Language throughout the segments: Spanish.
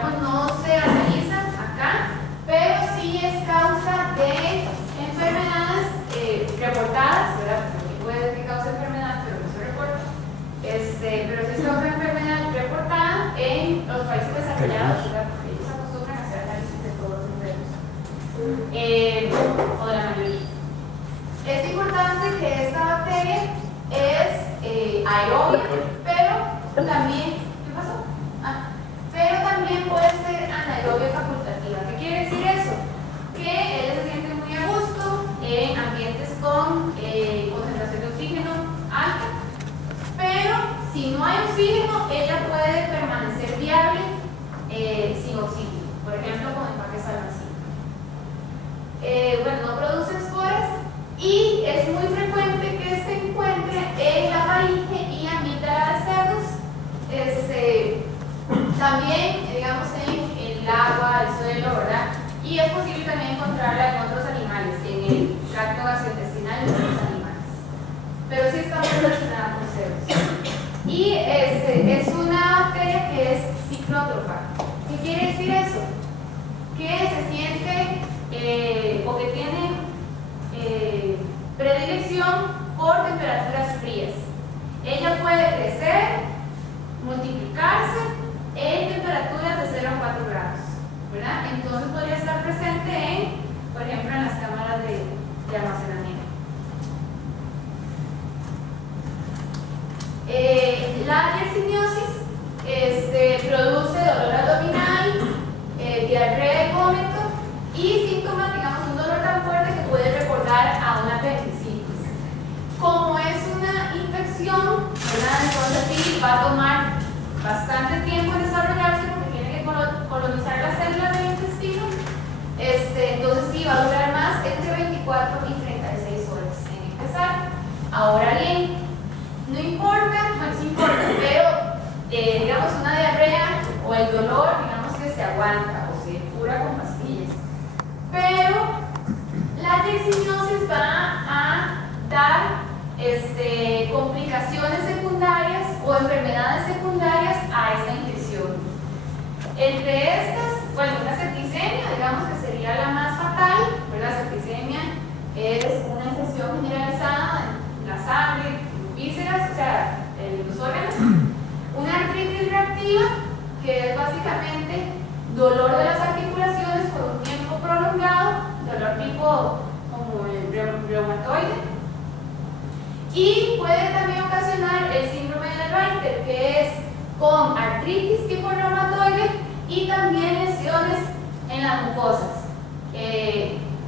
digamos, no se analiza acá, pero sí es causa de enfermedades reportadas, ¿verdad? Porque puede que cause enfermedad, pero no se reporta. Pero sí es causa de enfermedad reportada en los países desarrollados, ¿verdad? Porque ellos acostumbran a hacer análisis de todos los enfermos, o de la mayoría. Es importante que esta bacteria es aerobia, pero también, ¿qué pasó? Pero también puede ser anaerobia facultativa. ¿Qué quiere decir eso? Que ella se siente muy a gusto en ambientes con concentración de oxígeno alta, pero si no hay oxígeno, ella puede permanecer viable sin oxígeno, por ejemplo, con empaques al vacío. Bueno, no produce esporas y es muy frecuente que se encuentre en la faringe y amígdala de cerdos. También, digamos, en el agua, el suelo, ¿verdad? Y es posible también encontrarla en otros animales, en el tracto gastrointestinal de otros animales. Pero sí está muy relacionada con cerdos. Y es una bacteria que es ciclótrofa. ¿Qué quiere decir eso? Que se siente o que tiene predilección por temperaturas frías. Ella puede crecer, multiplicarse en temperaturas de 0 a 4 grados, ¿verdad? Entonces podría estar presente por ejemplo, en las cámaras de almacenamiento. La yersiniosis produce dolor abdominal, diarrea y vómito y síntomas, digamos, un dolor tan fuerte que puede recordar a una apendicitis. Como es una infección, ¿verdad? Entonces sí va a tomar bastante tiempo en desarrollarse porque tiene que colonizar las células del intestino. Entonces sí va a durar más entre 24 y 36 horas en empezar. Ahora bien, no importa, no sí importa, pero digamos una diarrea o el dolor, digamos que se aguanta o se cura con pastillas. Pero la yersiniosis va a dar complicaciones secundarias o enfermedades secundarias a esta infección. Entre estas, bueno, la septicemia, digamos que sería la más fatal, ¿verdad? La septicemia es una infección generalizada en la sangre, vísceras, o sea, en los órganos. Una artritis reactiva, que es básicamente dolor de las articulaciones por un tiempo prolongado, dolor tipo como el reumatoide. Y puede también ocasionar el síndrome de Reiter, que es con artritis tipo reumatoide y también lesiones en las mucosas,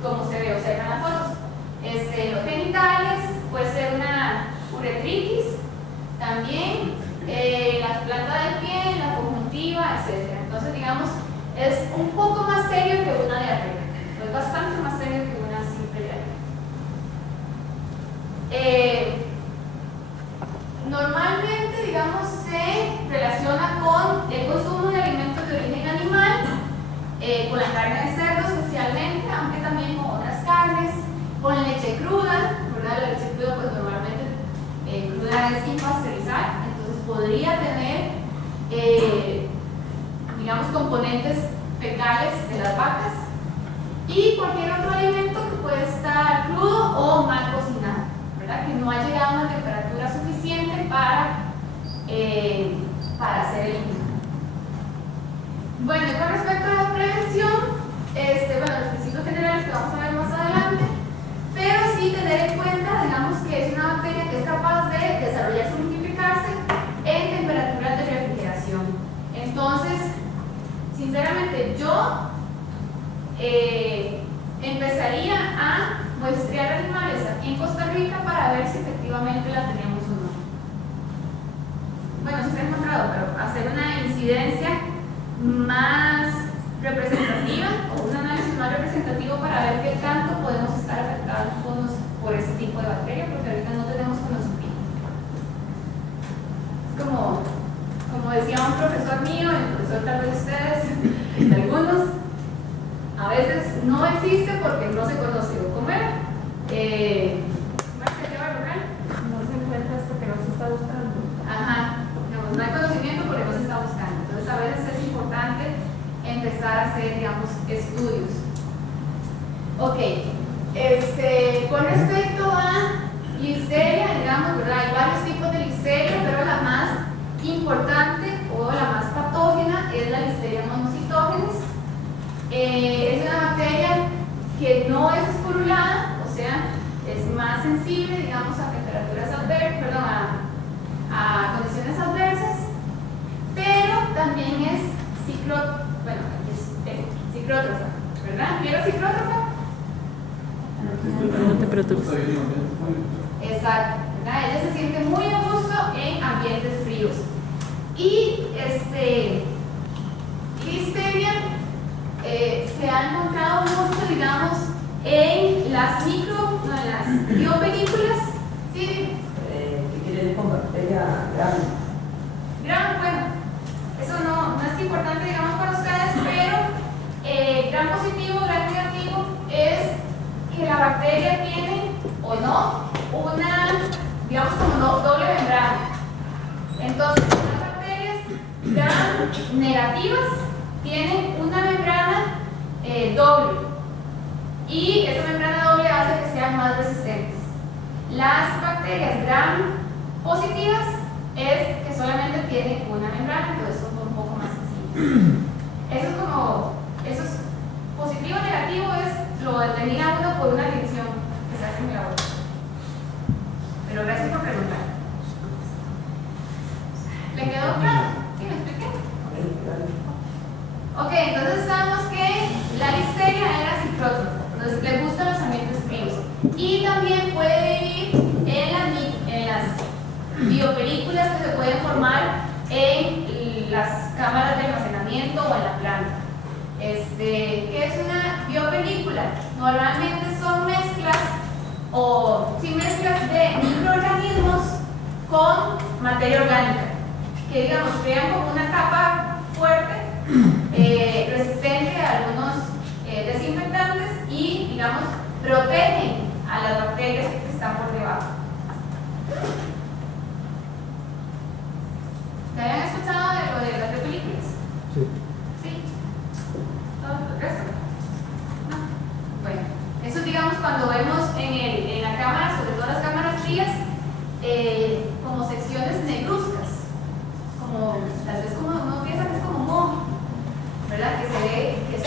como se ve, observan las fotos. En los genitales puede ser una uretritis, también la planta del pie, la conjuntiva, etc. Entonces, digamos, es un poco más serio que una diarrea, es bastante más serio que una simple diarrea. Normalmente, digamos, se relaciona con el consumo de alimentos de origen animal, con la carne de cerdo especialmente, aunque también con otras carnes, con leche cruda, ¿verdad? La leche cruda pues normalmente cruda es sin pasteurizar, entonces podría tener, digamos, componentes fecales de las vacas, y cualquier otro alimento que puede estar crudo o mal cocinado, ¿verdad? Que no ha llegado a una temperatura suficiente para ser eliminado. Bueno, y con respecto a la prevención, bueno, los principios generales que vamos a ver más adelante, pero sí tener en cuenta, digamos, que es una bacteria que es capaz de desarrollarse y multiplicarse en temperaturas de refrigeración. Entonces, sinceramente, yo empezaría a muestrear animales aquí en Costa Rica para ver si efectivamente la tenemos o no. Bueno, sí se ha encontrado, pero hacer una incidencia más representativa o un análisis más representativo para ver qué tanto podemos estar afectados por ese tipo de bacteria, porque ahorita no tenemos conocimiento. Es como decía un profesor mío, el profesor tal vez ustedes, algunos, a veces no existe porque no se conoce o comer. ¿Qué se va a lograr? No se encuentra hasta que no se está buscando. Ajá, digamos, no hay conocimiento porque no se está buscando. Entonces a veces es importante empezar a hacer, digamos, estudios. Ok, con respecto a listeria, digamos, ¿verdad? Hay varios tipos de listeria, pero la más importante o la más patógena es la listeria monocitógenes. Es una bacteria que no es esporulada, o sea, es más sensible, digamos, a temperaturas adversas, perdón, a condiciones adversas, pero también es ciclótrofa, ¿verdad? ¿Vieron ciclótrofa? Exacto, ¿verdad? Ella se siente muy a gusto en ambientes fríos. Y listeria se ha encontrado mucho, digamos, en las biopelículas. ¿Sí? ¿Qué quiere decir con bacteria gram? Bueno, eso no es importante, digamos, para ustedes, pero gram positivo, gram negativo es que la bacteria tiene o no una, digamos, como doble membrana. Entonces, las bacterias gram negativas tienen una membrana doble, y esa membrana doble hace que sean más resistentes. Las bacterias gram positivas es que solamente tienen una membrana, entonces son un poco más sencillas. Eso es positivo o negativo, lo determina uno por una división que se hace en la boca. Pero gracias por preguntar. ¿Le quedó claro? ¿Sí me expliqué? Ok, entonces sabemos que la listeria era ciclótrofa, entonces le gustan los ambientes fríos. Y también puede vivir en las biopelículas que se pueden formar en las cámaras de almacenamiento o en la planta. ¿Qué es una biopelícula? Normalmente son mezclas de microorganismos con materia orgánica, que digamos crean como una capa fuerte, resistente a algunos desinfectantes y digamos protegen a las bacterias que están por debajo. ¿Ya habían escuchado de lo de las biopelículas? Sí. ¿Sí? ¿Todo el resto? ¿No? Bueno, eso digamos cuando vemos en la cámara, sobre todo las cámaras frías, como secciones negruzcas, tal vez como uno piensa que es como moho, ¿verdad? Que se ve que es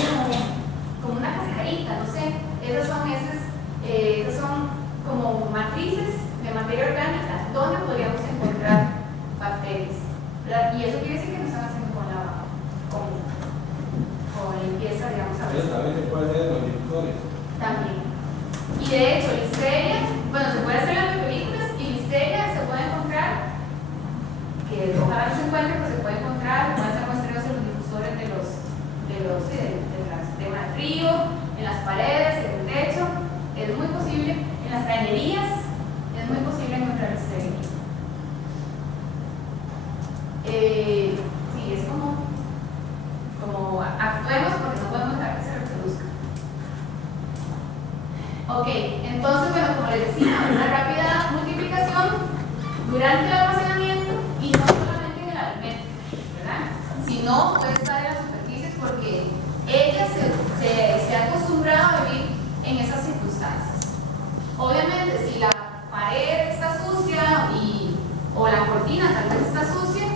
como una cascarita, no sé. Esas son como matrices de materia orgánica donde podríamos encontrar bacterias, ¿verdad? Y eso quiere decir que no están haciendo con limpieza, digamos, a veces. También se puede hacer los difusores. También. Y de hecho, listeria, bueno, se puede hacer las películas, y listeria se puede encontrar, que ojalá no se encuentre, pero se puede encontrar, pueden ser muestreos en los difusores del sistema de frío, en las paredes, en el techo. Es muy posible, en las cañerías, es muy posible encontrar listeria. Sí, es como actuemos porque no podemos dejar que se reproduzca. Ok, entonces, bueno, como les decía, una rápida multiplicación durante el almacenamiento y no solamente en el alimento, ¿verdad? Sino puede estar en las superficies porque ellas se han acostumbrado a vivir en esas circunstancias. Obviamente, si la pared está sucia o la cortina tal vez está sucia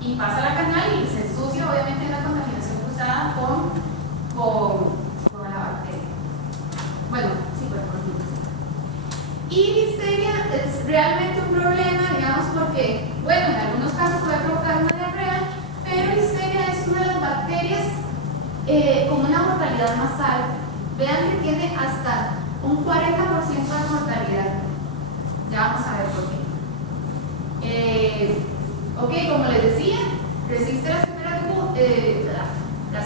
y pasa la canal y se ensucia, obviamente la contaminación cruzada con la bacteria. Bueno, sí, la contaminación. Y listeria es realmente un problema, digamos, porque, bueno, en algunos casos puede provocar una diarrea, pero listeria es una de las bacterias con una mortalidad más alta. Vean que tiene hasta un 40% de mortalidad. Ya vamos a ver por qué. Ok, como les decía, resiste las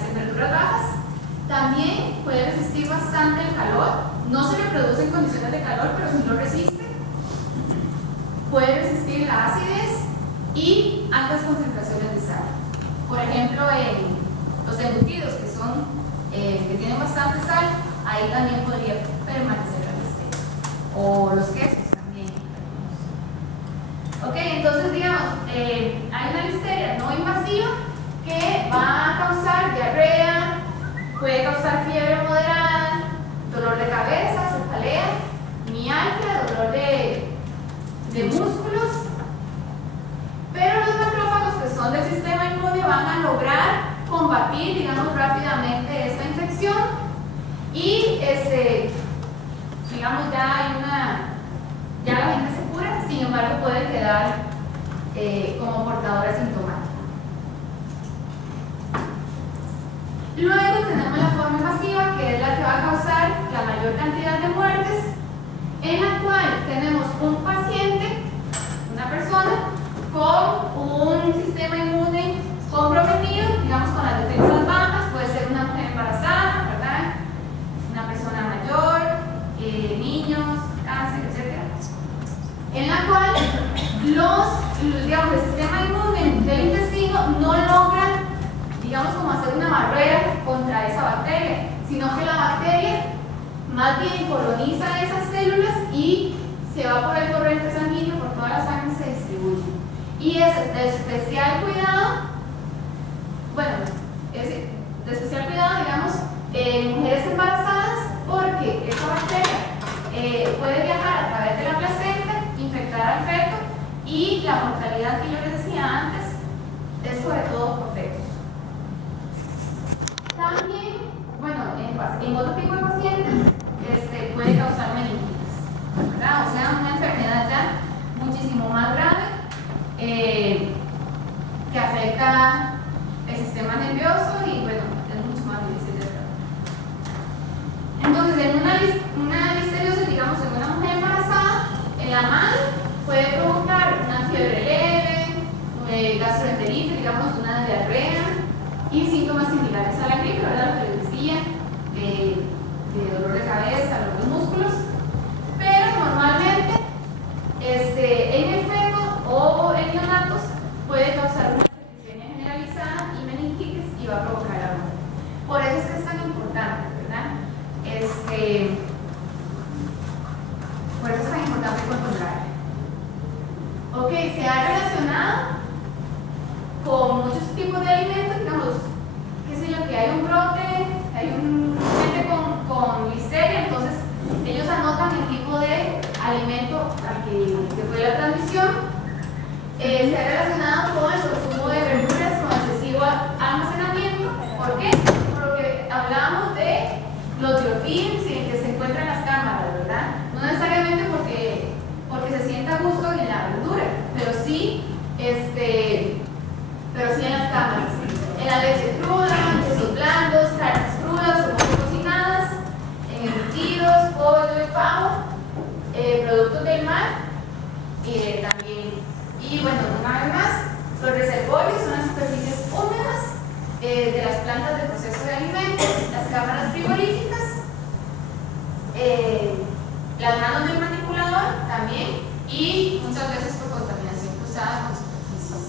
temperaturas bajas. También puede resistir bastante el calor. No se reproduce en condiciones de calor, pero sí lo resiste. Puede resistir la acidez y altas concentraciones de sal. Por ejemplo, en los embutidos que tienen bastante sal, ahí también podría permanecer la listeria. O los quesos también. Ok, entonces digamos, hay una listeria no invasiva que va a causar diarrea, puede causar fiebre moderada, dolor de cabeza, cefalea, mialgia, dolor de músculos. Pero los macrófagos, que son del sistema inmune, van a lograr combatir, digamos, rápidamente esta infección y digamos, ya la gente se cura, sin embargo puede quedar como portador asintomático. Luego tenemos la forma invasiva, que es la que va a causar la mayor cantidad de muertes, en la cual tenemos un paciente, una persona, con un sistema inmune comprometido, digamos con las defensas bajas, puede ser una mujer embarazada, ¿verdad? Una persona mayor, niños, cáncer, etc. En la cual digamos, el sistema inmune del intestino no logra, digamos, como hacer una barrera contra esa bacteria, sino que la bacteria más bien coloniza esas células y se va por el torrente sanguíneo, por toda la sangre se distribuye. Y es de especial cuidado, bueno, es de especial cuidado, digamos, en mujeres embarazadas, porque esa bacteria puede viajar a través de la placenta, infectar al feto, y la mortalidad que yo les decía antes es sobre todo por fetos. También, bueno, en otro tipo de pacientes puede causar meningitis, ¿verdad? O sea, una enfermedad ya muchísimo más grave que afecta el sistema nervioso y, bueno, es mucho más difícil de tratar. Entonces, en una listeriosis, digamos, en una mujer embarazada, en la madre puede provocar una fiebre leve, gastroenteritis, digamos, una diarrea y síntomas similares a la gripe, ¿verdad? Lo que les decía, de dolor de cabeza, dolor de músculos, pero normalmente en el feto o en neonatos puede causar una epidemia generalizada y meningitis y va a provocar la muerte. Por eso es que es tan importante, ¿verdad? Por eso es tan importante controlar. Ok, se ha relacionado con muchos tipos de alimentos, digamos, qué sé yo, que hay un brote, hay un gente con listeria, entonces ellos anotan el tipo de alimento al que fue la transmisión. Se ha relacionado con el consumo de verduras con excesivo almacenamiento. ¿Por qué? Por lo que hablamos de los biofilms que se encuentran en las cámaras, ¿verdad? No necesariamente porque se sienta a gusto en la verdura, pero sí en las cámaras. En la leche cruda, quesos blandos, carnes crudas o poco cocinadas, en embutidos, pollo y pavo, productos del mar también. Y bueno, una vez más, los reservorios son las superficies húmedas de las plantas de proceso de alimentos, las cámaras frigoríficas, las manos del manipulador también, y muchas veces por contaminación cruzada con superficies.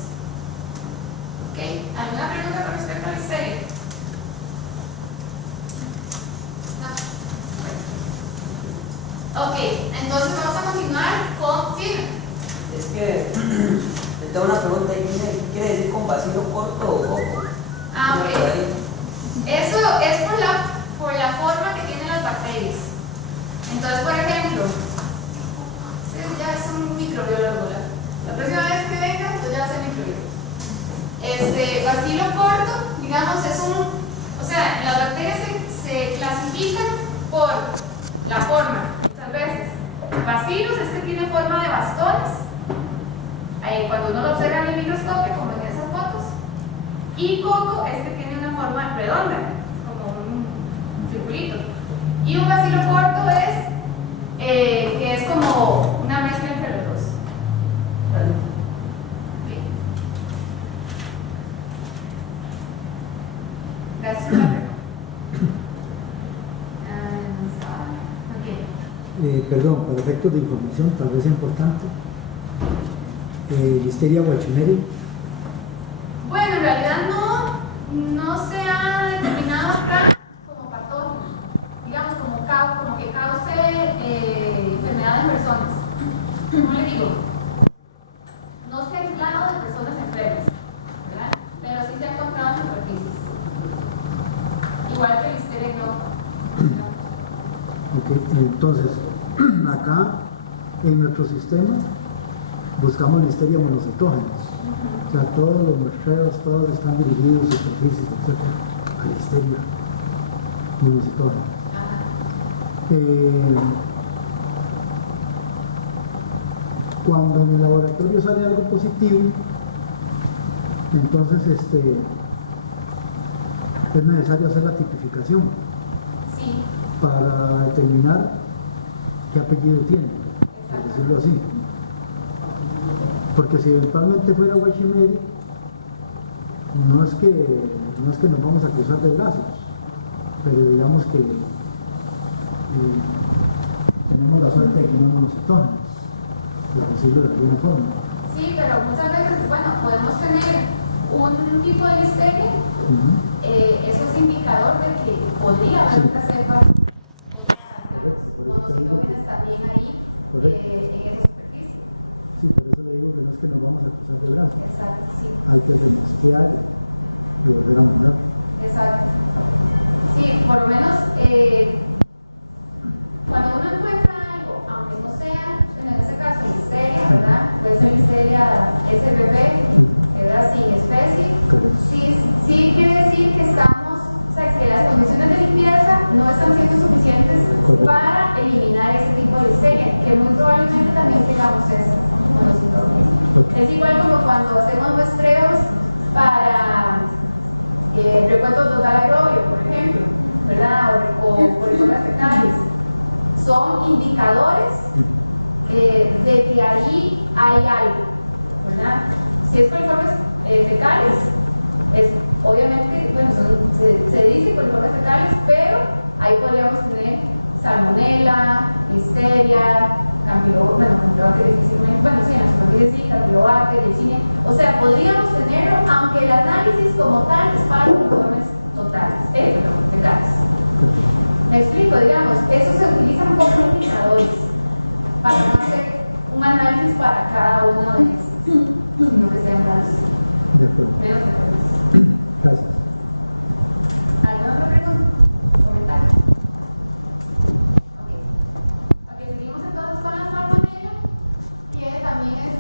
¿Okay? ¿Alguna pregunta con respecto a la listeria? No. Ok, entonces vamos a continuar con Steven. Es que le tengo una pregunta ahí, ¿qué quiere decir con vacío corto o coco? Ah, ok. Eso es por la forma que tienen las bacterias. Entonces, por ejemplo, ya es un microbiólogo. La próxima vez que venga, pues ya va a ser microbiólogo. Bacilo corto, digamos, o sea, las bacterias se clasifican por la forma, muchas veces. Bacilos es que tiene forma de bastones, cuando uno lo observa en el microscopio, como en esas fotos. Y coco es que tiene una forma redonda, como un circulito. Y un bacilo corto es que es como una mezcla entre los dos. Bien. Gracias por la pregunta. Perdón, para efectos de información, tal vez importante, Listeria walchineri. Bueno, en realidad no se ha determinado acá como patógeno, digamos, como que cause enfermedad en personas. ¿Cómo le digo? No se ha aislado de personas enfermas, ¿verdad? Pero sí se ha encontrado igual que el Listeria gnóstica. Ok, entonces, acá en nuestro sistema buscamos Listeria monocetógenos. O sea, todos los muestreos, todos están dirigidos, superficies, etc., a Listeria monocetógenos. Cuando en el laboratorio sale algo positivo, entonces es necesario hacer la tipificación Sí, para determinar qué apellido tiene, por exacto. decirlo así. Porque si eventualmente fuera Guachimedi, no es que nos vamos a cruzar de brazos, pero digamos que tenemos la suerte de que no nos cetógenos, por decirlo de alguna forma. Sí, pero muchas veces, bueno, podemos tener un tipo de Listeria, eso es indicador de que podría haber Sí. una cepa monocetógenas también ahí en esa superficie. Sí, por eso le digo que no es que nos vamos a cruzar de brazos, Exacto, sí. hay que demostrar y volver a mandar. Exacto. Sí, por lo menos cuando uno encuentra algo, aunque no sea, bueno, en este caso Listeria, ¿verdad? Puede ser Listeria SBB, ¿verdad? Sin especie. Correcto. Sí quiere decir que estamos, o sea, que las condiciones de limpieza no están siendo suficientes Correcto. para eliminar ese tipo de Listeria, que muy probablemente también tengamos eso. Ok. Es igual como cuando hacemos muestreos para recuento total aerobio, por ejemplo, ¿verdad? O coliformes fecales. Son indicadores de que ahí hay algo, ¿verdad? Si es coliformes fecales, es obviamente, bueno, se dice coliformes fecales, pero ahí podríamos tener salmonela, listeria, campylobacter difícilmente, bueno, sí, en la superficie sí, campylobacter, Yersinia, o sea, podríamos tenerlo, aunque el análisis como tal es para coliformes totales, fecales. Me explico, digamos, eso se utilizan como indicadores para no hacer un análisis para cada uno de estos, sino que sean más De acuerdo. menos frecuentes. Gracias. ¿Alguna otra pregunta? ¿Comentario? Ok, seguimos entonces con la salmonela, que también es,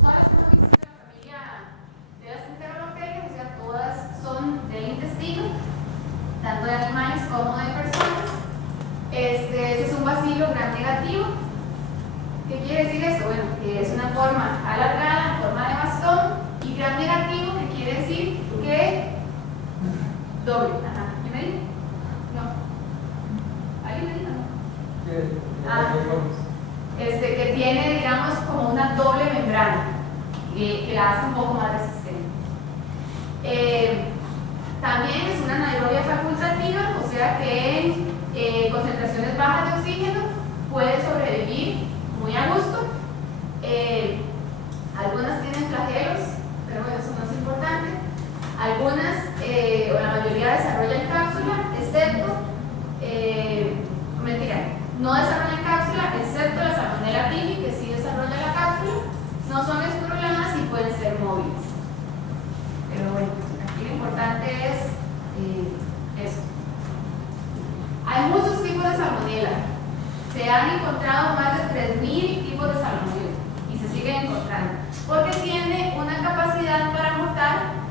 todas las que hemos visto en la familia de las enterobacterias, o sea, todas son del intestino, tanto de animales como de personas. Este es un bacilo gram negativo. ¿Qué quiere decir eso? Bueno, que es una forma alargada, en forma de bastón, y gram negativo, que quiere decir que doble. Ajá. ¿Quién me dijo? No. ¿Alguien me dijo? No. Que tiene, digamos, como una doble membrana, que la hace un poco más resistente. También es una anaerobia facultativa, o sea que en concentraciones bajas de oxígeno puede sobrevivir muy a gusto. Algunas tienen flagelos, pero bueno, eso no es importante. Algunas, o la mayoría, desarrollan cápsula, excepto, mentira, no desarrollan cápsula, excepto la salmonella typhi, que sí desarrolla la cápsula. No son esporuladas y pueden ser móviles. Pero bueno, aquí lo importante es esto. Hay muchos tipos de salmonella. Se han encontrado más de 3.000 tipos de salmonella y se siguen encontrando, porque tiene una capacidad para mutar,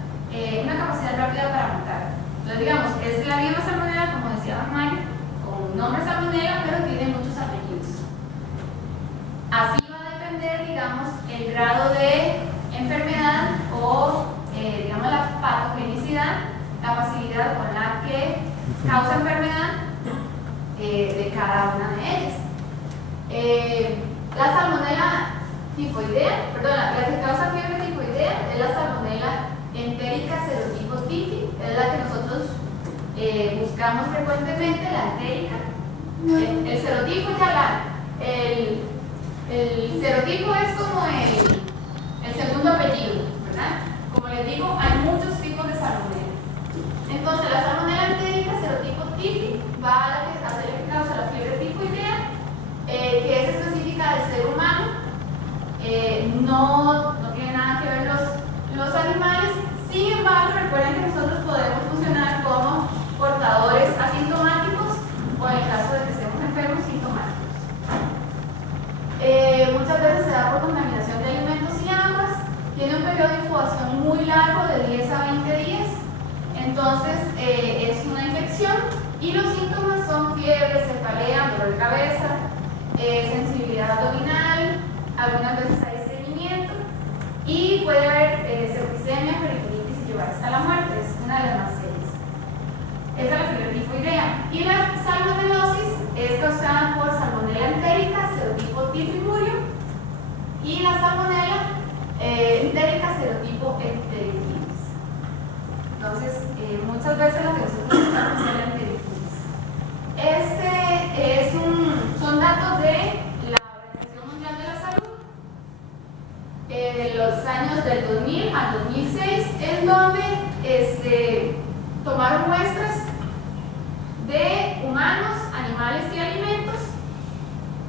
una capacidad rápida para mutar. Entonces, digamos, es la misma salmonella, como decía Mario, con nombre salmonella, pero tiene muchos apellidos. Así va a depender, digamos, el grado de enfermedad o, digamos, la patogenicidad, la facilidad con la que causa enfermedad de cada una de ellas. La salmonella tifoidea, perdona, la que causa fiebre tifoidea es la salmonella entérica serotipo typhi, es la que nosotros buscamos frecuentemente, la entérica. El serotipo el serotipo es como el segundo apellido, ¿verdad? Como les digo, hay muchos tipos de salmonella. Entonces, la salmonella entérica serotipo typhi va a la que causa la fiebre tifoidea, que es específica del ser humano. No tiene nada que ver los animales. Sin embargo, recuerden que nosotros podemos funcionar como portadores periodo de incubación muy largo de 10 a 20 días. Entonces es una infección y los síntomas son fiebre, cefalea, dolor de cabeza, sensibilidad abdominal, algunas veces hay estreñimiento y puede haber septicemia, peritonitis y llevar hasta la muerte. Es una de las más serias. Esa es la primera idea. Y la salmonelosis es causada por salmonella entérica, serotipo T. y la salmonella entérica, serotipo Enteritis. Entonces, muchas veces lo que nosotros llamamos es la enteritis. Son datos de la Organización Mundial de la Salud de los años del 2000 al 2006, en donde tomaron muestras de humanos, animales y alimentos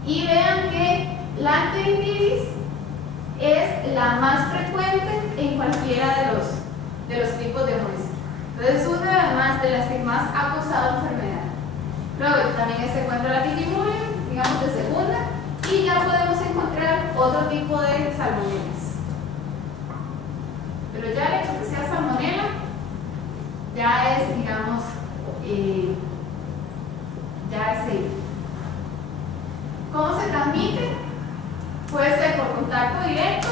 y vean que la enteritis es la más frecuente en cualquiera de los tipos de muestra. Entonces, una de las que más ha causado la enfermedad. Luego también se encuentra la titimuria, digamos de segunda, y ya podemos encontrar otro tipo de salmonelas. Pero ya el hecho que sea salmonela ya es, digamos, ya es serio. ¿Cómo se transmite? Puede ser por contacto directo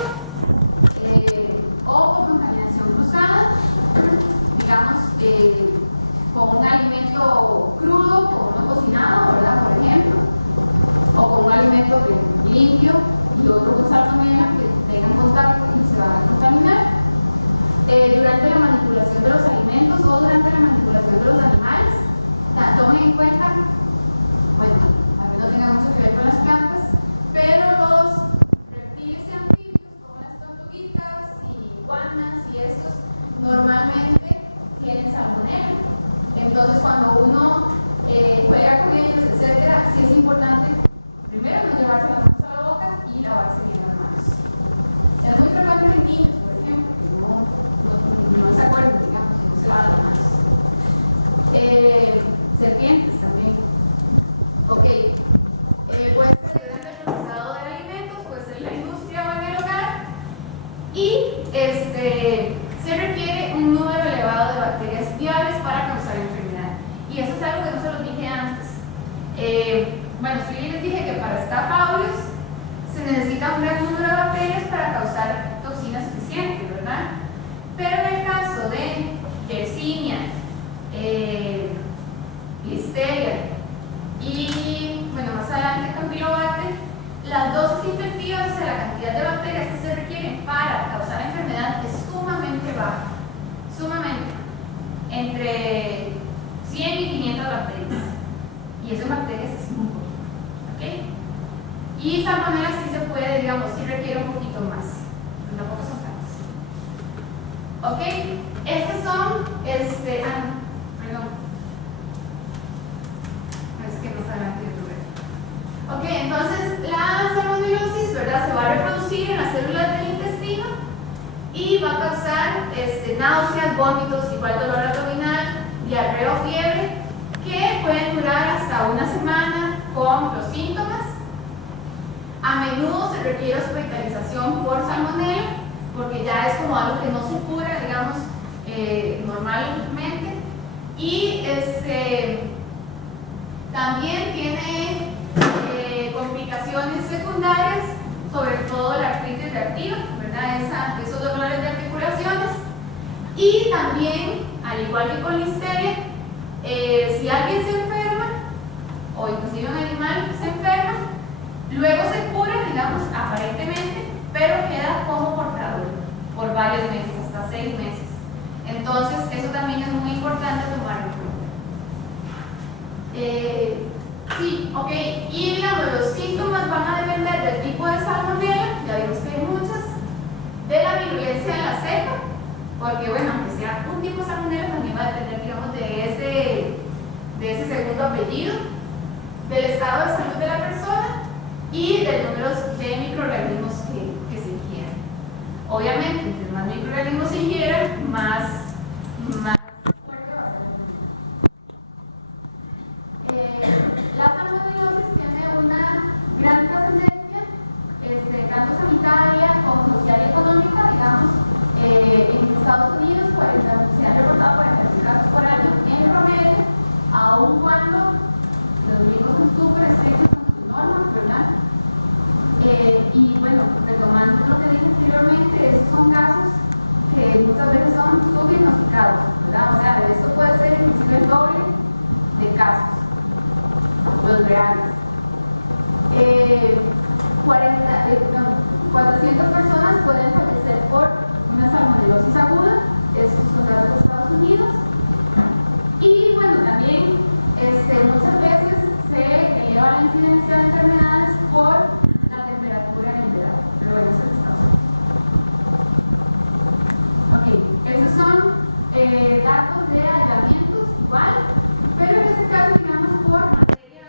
o por contaminación cruzada, digamos, con un alimento crudo, con uno cocinado, ¿verdad? Por ejemplo, o con un alimento limpio y otro con salmonella que tengan contacto y se van a contaminar. Durante la manipulación de los alimentos o durante la manipulación de los animales, tomen en cuenta, bueno, al menos tenga mucho que ver con las plantas, pero los reptiles y anfibios como las tortuguitas y iguanas y estos normalmente tienen salmonella. Entonces cuando uno juega con ellos, etcétera, sí es importante primero no llevarse las manos a la boca y lavarse bien las manos. Es muy frecuente en niños, por ejemplo, que no se acuerdan, digamos, que no se lavan las manos. Serpientes también. Ok. Puede ser en el procesado de alimentos, puede ser en la industria o en el hogar. Y se requiere un número elevado de bacterias viables para causar la enfermedad. Y eso es algo que no se los dije antes. Bueno, sí les dije que para Staph aureus se necesita un gran número de bacterias para causar toxinas suficientes, ¿verdad? Pero en el caso de Yersinia, Listeria y, bueno, más adelante Campylobacter, las dosis infectivas, o sea, la cantidad de bacterias que se requieren para causar la enfermedad es sumamente baja, sumamente, entre 100 y 500 bacterias, y eso en bacterias es muy poco, ¿ok? Y salmonella sí se puede, digamos, sí requiere un poquito más, pero tampoco son tantos. ¿Ok? Estas son, perdón. Es que más adelante yo creo. Ok, entonces la salmonelosis, ¿verdad? Se va a reproducir en las células del intestino y va a causar náuseas, vómitos, igual dolor abdominal, diarrea o fiebre, que pueden durar hasta una semana con los síntomas. A menudo se requiere hospitalización por salmonella, porque ya es como algo que no se cura, digamos, normalmente. Y también tiene complicaciones secundarias, sobre todo la artritis reactiva, ¿verdad? Esos dolores de articulaciones. Y también, al igual que con listeria, si alguien se enferma, o inclusive un animal se enferma, luego se cura, digamos, aparentemente, pero queda como portador por varios meses, hasta 6 meses. Entonces, eso también es muy importante tomar en cuenta. Sí, ok, y digamos, los síntomas van a depender del tipo de salmonella, ya vimos que hay muchas, de la virulencia de la cepa, porque bueno, aunque sea un tipo de salmonella, también va a depender, digamos, de ese segundo apellido, del estado de salud de la persona y del número de microorganismos que se ingieran. Obviamente, entre más microorganismos se ingieran, más fuerte va a ser el veneno. La salmonelosis tiene una gran trascendencia, tanto sanitaria como social y económica, digamos, Estados Unidos se han reportado 40.000 casos por año en promedio, aun cuando los gringos son súper estrictos con sus normas, ¿verdad? Y bueno, retomando lo que dije anteriormente, esos son casos que muchas veces son subdiagnosticados, ¿verdad? O sea, esto puede ser inclusive el doble de casos, los reales. 400 personas pueden fallecer por una salmonelosis aguda, estos son datos de Estados Unidos. Y bueno, también muchas veces se eleva la incidencia de enfermedades por la temperatura en el verano, pero bueno, eso es Estados Unidos. Ok, esos son datos de aislamientos igual, pero en este caso digamos por materia,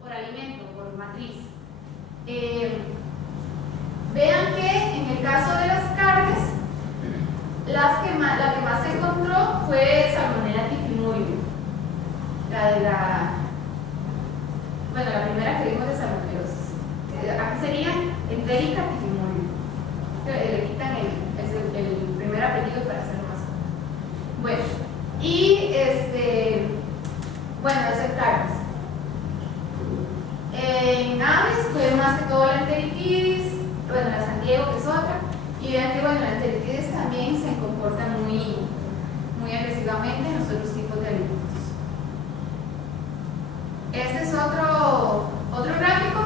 por alimento, por matriz. Vean que en el caso de las carnes, la que más se encontró fue Salmonella typhimurium. La primera que vimos de salmonelosis. Aquí sería Enterica typhimurium. Le quitan el primer apellido para hacerlo más. Bueno, y bueno, eso es carnes. En aves fue más que todo la enteritis, bueno, la San Diego, que es otra, y vean que bueno, la enteritis también se comporta muy agresivamente en los otros tipos de alimentos. Este es otro gráfico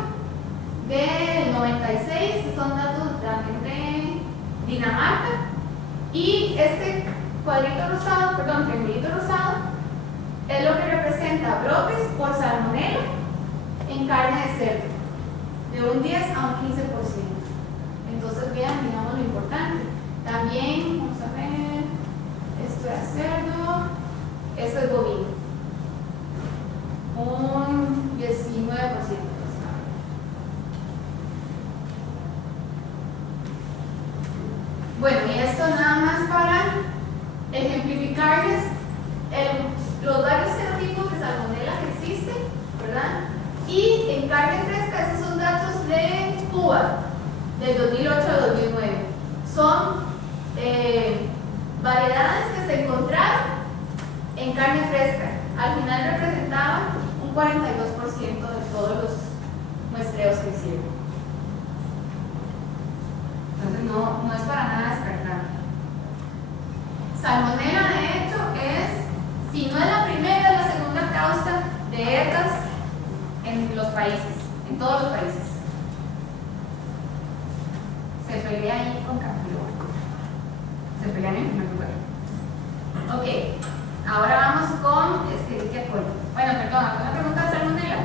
del 96, estos son datos también de Dinamarca, y este cuadrito rosado, perdón, triangulito rosado, es lo que representa brotes por salmonela en carne de cerdo, de un 10 a un 15%. Entonces vean, digamos, lo importante. También, vamos a ver, esto es cerdo, esto es bovino, un 19%. Bueno, y esto nada más para ejemplificarles los varios serotipos de salmonela que existen, ¿verdad? Y en carne fresca, esos son datos de Cuba, del 2008 al 2009. Son variedades que se encontraron en carne fresca. Al final representaban un 42% de todos los muestreos que hicieron. Entonces no es para nada descartable. Salmonela, de hecho, si no es la primera, es la segunda causa de ETAs en los países, en todos los países. Se pelea ahí con Campilón. Se pelean en primer lugar. Ok, ahora vamos con Escherichia coli. Bueno, perdón, ¿alguna pregunta de salmonela?